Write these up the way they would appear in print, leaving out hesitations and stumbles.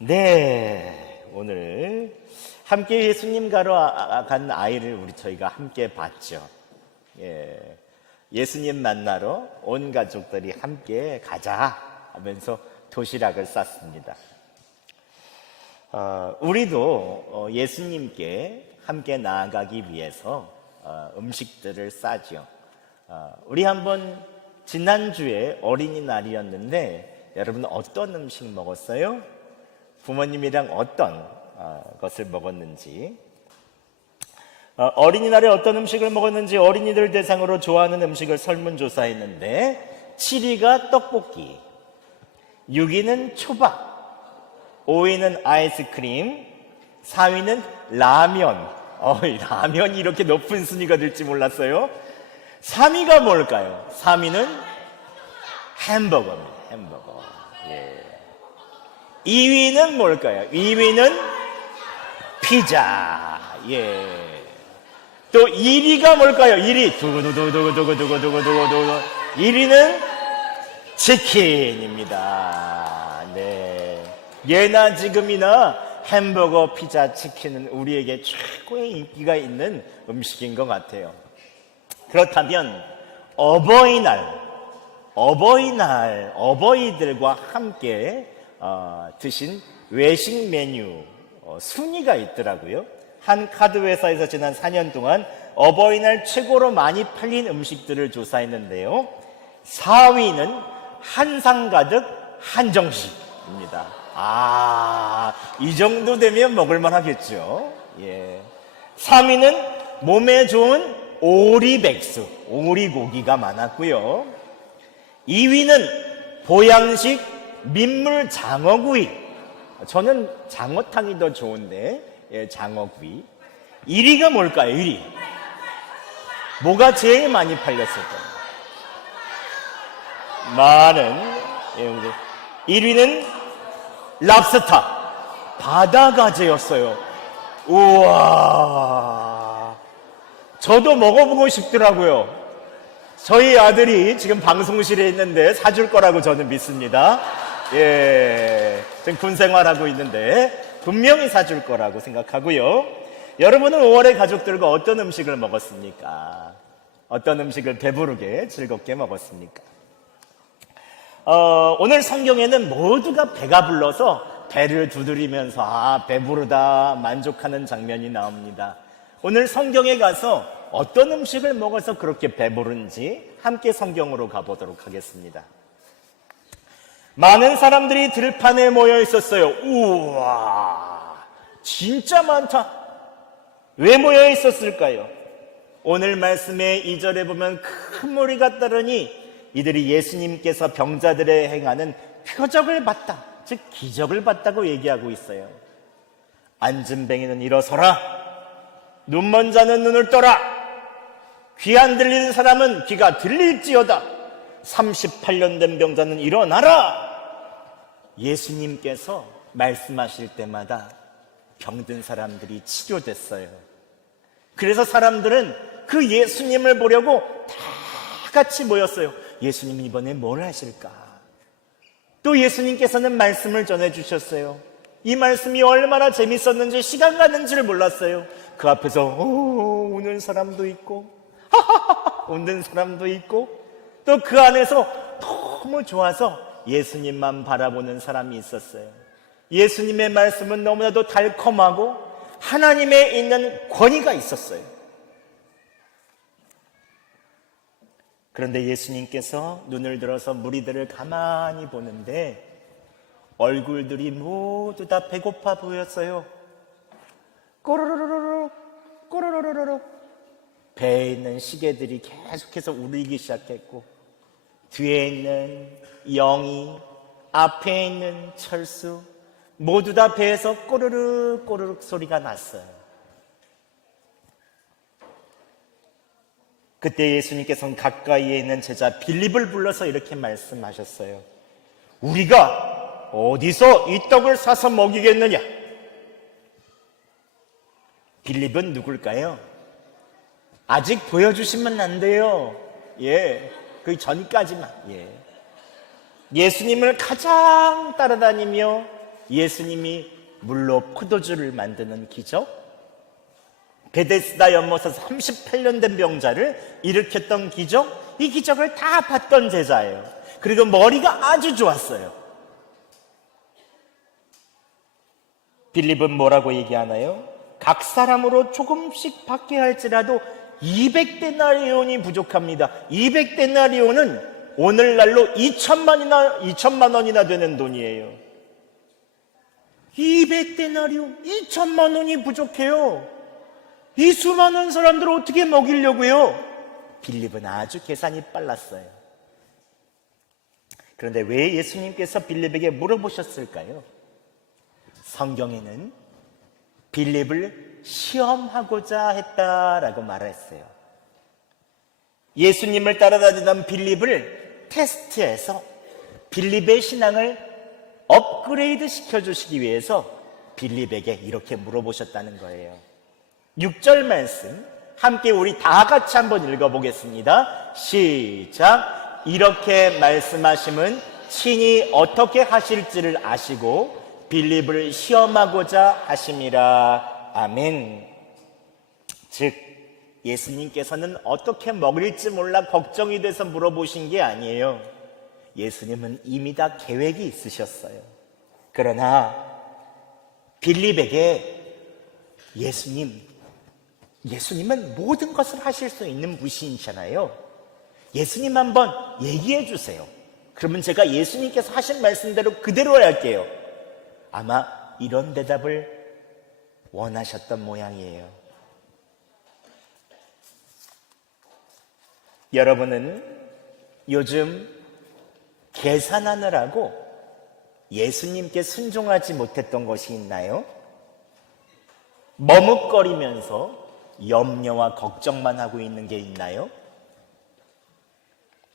네, 오늘 함께 예수님 가러 간 아이를 저희가 함께 봤죠. 예수님 만나러 온 가족들이 함께 가자 하면서 도시락을 쌌습니다. 우리도 예수님께 함께 나아가기 위해서 음식들을 싸죠. 우리 한번 지난주에 어린이날이었는데 여러분 어떤 음식 먹었어요? 부모님이랑 어떤 것을 먹었는지, 어린이날에 어떤 음식을 먹었는지 어린이들 대상으로 좋아하는 음식을 설문조사했는데 7위가 떡볶이, 6위는 초밥, 5위는 아이스크림, 4위는 라면. 라면이 이렇게 높은 순위가 될지 몰랐어요. 3위가 뭘까요? 3위는 햄버거입니다. 햄버거. 2위는 뭘까요? 2위는 피자. 또 1위가 뭘까요? 1위. 두구두구두구두구두구두구두구. 1위는 치킨입니다. 네. 예나 지금이나 햄버거, 피자, 치킨은 우리에게 최고의 인기가 있는 음식인 것 같아요. 그렇다면 어버이들과 함께 드신 외식 메뉴 순위가 있더라고요. 한 카드 회사에서 지난 4년 동안 어버이날 최고로 많이 팔린 음식들을 조사했는데요. 4위는 한상 가득 한정식입니다. 이 정도 되면 먹을만 하겠죠. 3위는 몸에 좋은 오리백숙, 오리고기가 많았고요. 2위는 보양식 민물 장어구이. 저는 장어탕이 더 좋은데, 장어구이. 1위가 뭘까요? 1위. 뭐가 제일 많이 팔렸을까요? 1위는 랍스터, 바다가재였어요. 우와, 저도 먹어보고 싶더라고요. 저희 아들이 지금 방송실에 있는데 사줄 거라고 저는 믿습니다. 지금 군 생활하고 있는데 분명히 사줄 거라고 생각하고요. 여러분은 5월에 가족들과 어떤 음식을 먹었습니까? 어떤 음식을 배부르게 즐겁게 먹었습니까? 오늘 성경에는 모두가 배가 불러서 배를 두드리면서 배부르다 만족하는 장면이 나옵니다. 오늘 성경에 가서 어떤 음식을 먹어서 그렇게 배부른지 함께 성경으로 가보도록 하겠습니다. 많은 사람들이 들판에 모여 있었어요. 우와, 진짜 많다. 왜 모여 있었을까요? 오늘 말씀의 2절에 보면 큰 무리가 따르니 이들이 예수님께서 병자들의 행하는 표적을 봤다, 즉 기적을 봤다고 얘기하고 있어요. 앉은 뱅이는 일어서라, 눈먼 자는 눈을 떠라, 귀 안 들리는 사람은 귀가 들릴지어다, 38년 된 병자는 일어나라. 예수님께서 말씀하실 때마다 병든 사람들이 치료됐어요. 그래서 사람들은 그 예수님을 보려고 다 같이 모였어요. 예수님은 이번에 뭘 하실까? 또 예수님께서는 말씀을 전해주셨어요. 이 말씀이 얼마나 재밌었는지 시간 가는 줄 몰랐어요. 그 앞에서 우는 사람도 있고 웃는 사람도 있고, 또 그 안에서 너무 좋아서 예수님만 바라보는 사람이 있었어요. 예수님의 말씀은 너무나도 달콤하고 하나님에 있는 권위가 있었어요. 그런데 예수님께서 눈을 들어서 무리들을 가만히 보는데 얼굴들이 모두 다 배고파 보였어요. 꼬르르르르 꼬르르르르, 배에 있는 시계들이 계속해서 울리기 시작했고, 뒤에 있는 영희, 앞에 있는 철수, 모두 다 배에서 꼬르륵 꼬르륵 소리가 났어요. 그때 예수님께서는 가까이에 있는 제자 빌립을 불러서 이렇게 말씀하셨어요. 우리가 어디서 이 떡을 사서 먹이겠느냐? 빌립은 누굴까요? 아직 보여주시면 안 돼요. 그 전까지만. 예수님을 가장 따라다니며 예수님이 물로 포도주를 만드는 기적, 베데스다 연못에서 38년 된 병자를 일으켰던 기적, 이 기적을 다 봤던 제자예요. 그리고 머리가 아주 좋았어요. 빌립은 뭐라고 얘기하나요? 각 사람으로 조금씩 받게 할지라도 200데나리온이 부족합니다. 200데나리온은 오늘날로 2천만 원이나 되는 돈이에요. 200데나리온, 2천만 원이 부족해요. 이 수많은 사람들을 어떻게 먹이려고요? 빌립은 아주 계산이 빨랐어요. 그런데 왜 예수님께서 빌립에게 물어보셨을까요? 성경에는 빌립을 시험하고자 했다라고 말했어요. 예수님을 따라다니던 빌립을 테스트해서 빌립의 신앙을 업그레이드 시켜주시기 위해서 빌립에게 이렇게 물어보셨다는 거예요. 6절 말씀 함께 우리 다 같이 한번 읽어보겠습니다. 시작. 이렇게 말씀하심은 친히 어떻게 하실지를 아시고 빌립을 시험하고자 하심이라. 아멘. 즉 예수님께서는 어떻게 먹일지 몰라 걱정이 돼서 물어보신 게 아니에요. 예수님은 이미 다 계획이 있으셨어요. 그러나 빌립에게 예수님은 모든 것을 하실 수 있는 분이시잖아요. 예수님 한번 얘기해 주세요. 그러면 제가 예수님께서 하신 말씀대로 그대로 할게요. 아마 이런 대답을 원하셨던 모양이에요. 여러분은 요즘 계산하느라고 예수님께 순종하지 못했던 것이 있나요? 머뭇거리면서 염려와 걱정만 하고 있는 게 있나요?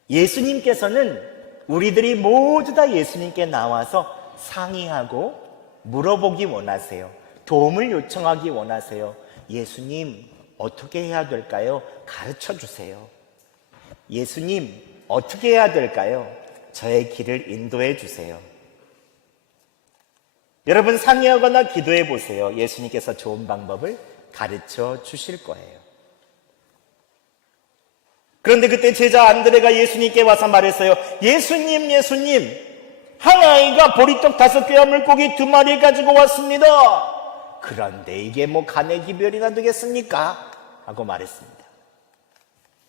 예수님께서는 우리들이 모두 다 예수님께 나와서 상의하고 물어보기 원하세요. 도움을 요청하기 원하세요. 예수님, 어떻게 해야 될까요? 가르쳐 주세요. 예수님, 어떻게 해야 될까요? 저의 길을 인도해 주세요. 여러분 상의하거나 기도해 보세요. 예수님께서 좋은 방법을 가르쳐 주실 거예요. 그런데 그때 제자 안드레가 예수님께 와서 말했어요. 예수님, 한 아이가 보리떡 5개와 물고기 2마리 가지고 왔습니다. 그런데 이게 뭐 간의 기별이나 되겠습니까? 하고 말했습니다.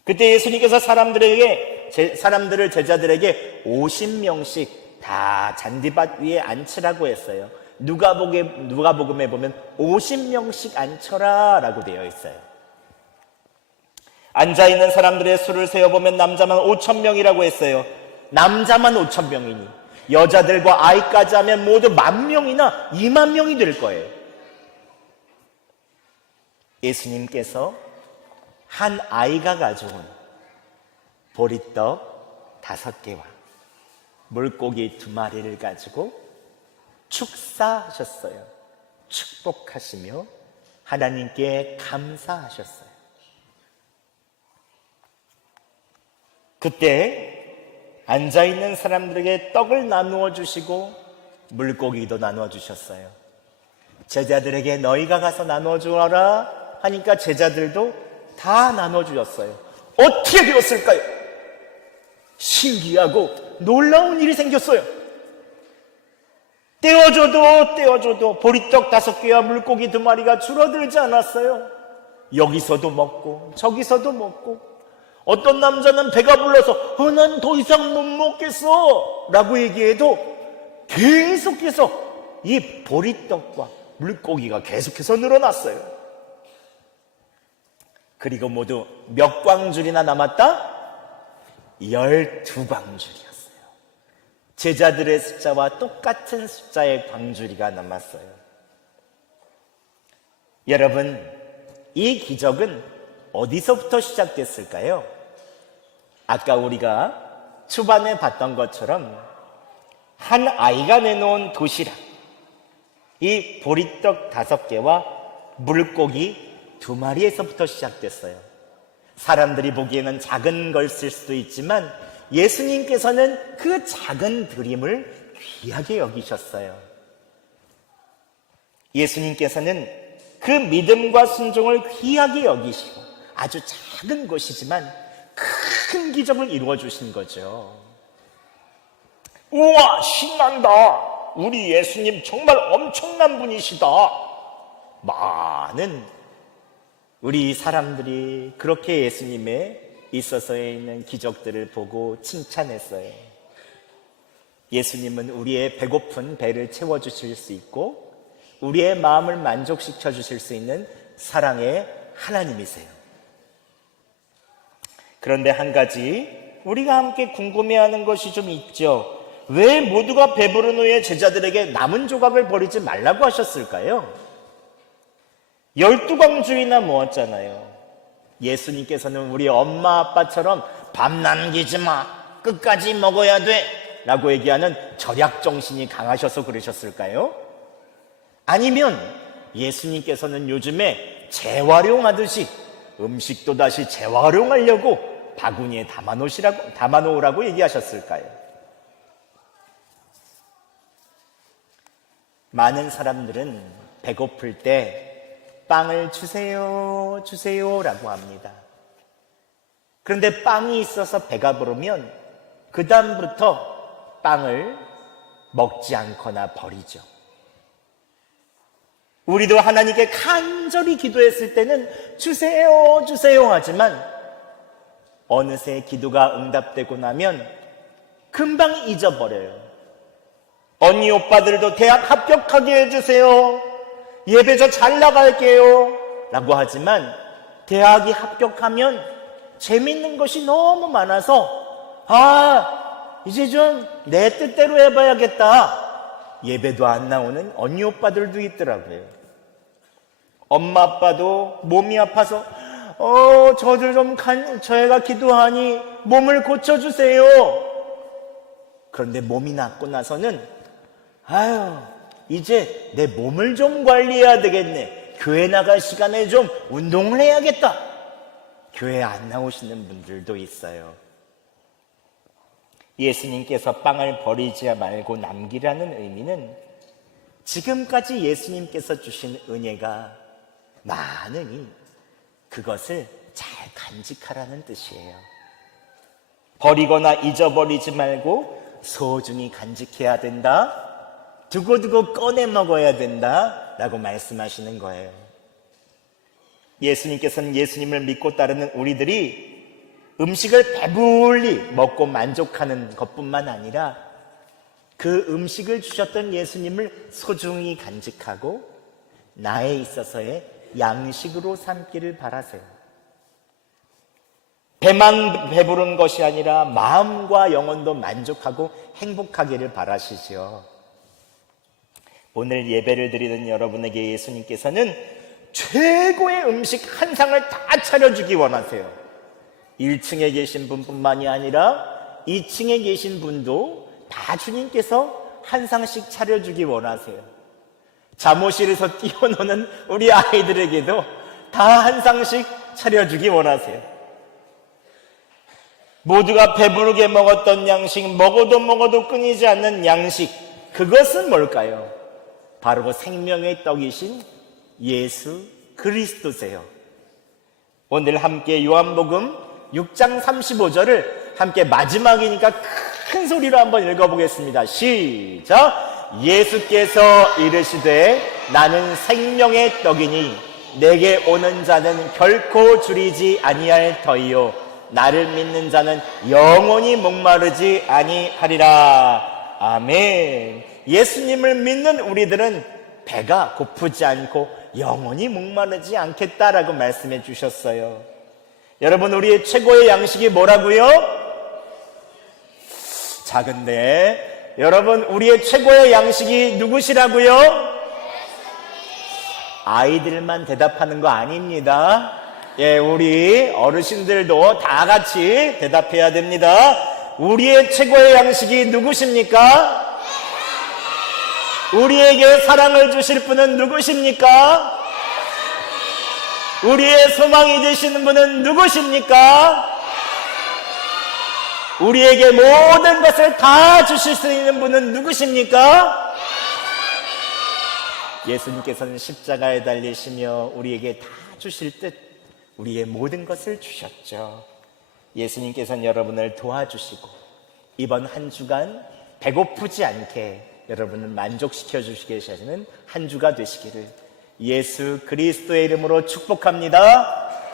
그때 예수님께서 사람들을 제자들에게 50명씩 다 잔디밭 위에 앉히라고 했어요. 누가복음에 보면 50명씩 앉혀라 라고 되어 있어요. 앉아있는 사람들의 수를 세어보면 남자만 5,000명이라고 했어요. 남자만 5,000명이니 여자들과 아이까지 하면 모두 10,000명이나 20,000명이 될 거예요. 예수님께서 한 아이가 가져온 보리떡 5개와 물고기 2마리를 가지고 축사하셨어요. 축복하시며 하나님께 감사하셨어요. 그때 앉아있는 사람들에게 떡을 나누어 주시고 물고기도 나누어 주셨어요. 제자들에게 너희가 가서 나누어 주어라 하니까 제자들도 다 나누어 주셨어요. 어떻게 되었을까요? 신기하고 놀라운 일이 생겼어요. 떼어줘도 보리떡 5개와 물고기 2마리가 줄어들지 않았어요. 여기서도 먹고 저기서도 먹고 어떤 남자는 배가 불러서 난 더 이상 못 먹겠어 라고 얘기해도 계속해서 이 보리떡과 물고기가 계속해서 늘어났어요. 그리고 모두 몇 광줄이나 남았다? 12광줄이었어요. 제자들의 숫자와 똑같은 숫자의 광줄이가 남았어요. 여러분, 이 기적은 어디서부터 시작됐을까요? 아까 우리가 초반에 봤던 것처럼 한 아이가 내놓은 도시락, 이 보리떡 5개와 물고기 2마리에서부터 시작됐어요. 사람들이 보기에는 작은 것일 수도 있지만 예수님께서는 그 작은 드림을 귀하게 여기셨어요. 예수님께서는 그 믿음과 순종을 귀하게 여기시고 아주 작은 것이지만 큰 기적을 이루어 주신 거죠. 우와, 신난다. 우리 예수님 정말 엄청난 분이시다. 많은 우리 사람들이 그렇게 예수님의 있어서에 있는 기적들을 보고 칭찬했어요. 예수님은 우리의 배고픈 배를 채워주실 수 있고 우리의 마음을 만족시켜 주실 수 있는 사랑의 하나님이세요. 그런데 한 가지 우리가 함께 궁금해하는 것이 좀 있죠. 왜 모두가 배부른 후에 제자들에게 남은 조각을 버리지 말라고 하셨을까요? 12광주이나 모았잖아요. 예수님께서는 우리 엄마 아빠처럼 밥 남기지 마, 끝까지 먹어야 돼 라고 얘기하는 절약 정신이 강하셔서 그러셨을까요? 아니면 예수님께서는 요즘에 재활용하듯이 음식도 다시 재활용하려고 바구니에 담아놓으라고 얘기하셨을까요? 많은 사람들은 배고플 때 빵을 주세요, 주세요 라고 합니다. 그런데 빵이 있어서 배가 부르면 그 다음부터 빵을 먹지 않거나 버리죠. 우리도 하나님께 간절히 기도했을 때는 주세요, 주세요 하지만 어느새 기도가 응답되고 나면 금방 잊어버려요. 언니 오빠들도 대학 합격하게 해주세요. 예배 저 잘 나갈게요 라고 하지만 대학이 합격하면 재밌는 것이 너무 많아서 이제 좀 내 뜻대로 해봐야겠다. 예배도 안 나오는 언니 오빠들도 있더라고요. 엄마 아빠도 몸이 아파서 저희가 기도하니 몸을 고쳐주세요. 그런데 몸이 낫고 나서는 이제 내 몸을 좀 관리해야 되겠네. 교회 나갈 시간에 좀 운동을 해야겠다. 교회 안 나오시는 분들도 있어요. 예수님께서 빵을 버리지 말고 남기라는 의미는 지금까지 예수님께서 주신 은혜가 많으니 그것을 잘 간직하라는 뜻이에요. 버리거나 잊어버리지 말고 소중히 간직해야 된다. 두고두고 꺼내 먹어야 된다 라고 말씀하시는 거예요. 예수님께서는 예수님을 믿고 따르는 우리들이 음식을 배불리 먹고 만족하는 것뿐만 아니라 그 음식을 주셨던 예수님을 소중히 간직하고 나에 있어서의 양식으로 삼기를 바라세요. 배만 배부른 것이 아니라 마음과 영혼도 만족하고 행복하기를 바라시죠. 오늘 예배를 드리는 여러분에게 예수님께서는 최고의 음식 한 상을 다 차려주기 원하세요. 1층에 계신 분뿐만이 아니라 2층에 계신 분도 다 주님께서 한 상씩 차려주기 원하세요. 잠옷실에서 뛰어노는 우리 아이들에게도 다 한 상씩 차려주기 원하세요. 모두가 배부르게 먹었던 양식, 먹어도 끊이지 않는 양식, 그것은 뭘까요? 바로 생명의 떡이신 예수 그리스도세요. 오늘 함께 요한복음 6장 35절을 함께 마지막이니까 큰 소리로 한번 읽어보겠습니다. 시작! 예수께서 이르시되 나는 생명의 떡이니 내게 오는 자는 결코 줄이지 아니할 터이요 나를 믿는 자는 영원히 목마르지 아니하리라. 아멘. 예수님을 믿는 우리들은 배가 고프지 않고 영원히 목마르지 않겠다라고 말씀해 주셨어요. 여러분, 우리의 최고의 양식이 뭐라고요? 작은데 여러분, 우리의 최고의 양식이 누구시라고요? 아이들만 대답하는 거 아닙니다. 우리 어르신들도 다 같이 대답해야 됩니다. 우리의 최고의 양식이 누구십니까? 우리에게 사랑을 주실 분은 누구십니까? 우리의 소망이 되시는 분은 누구십니까? 우리에게 모든 것을 다 주실 수 있는 분은 누구십니까? 예수님께서는 십자가에 달리시며 우리에게 다 주실 듯 우리의 모든 것을 주셨죠. 예수님께서는 여러분을 도와주시고 이번 한 주간 배고프지 않게 여러분을 만족시켜 주시게 하시는 한 주가 되시기를 예수 그리스도의 이름으로 축복합니다.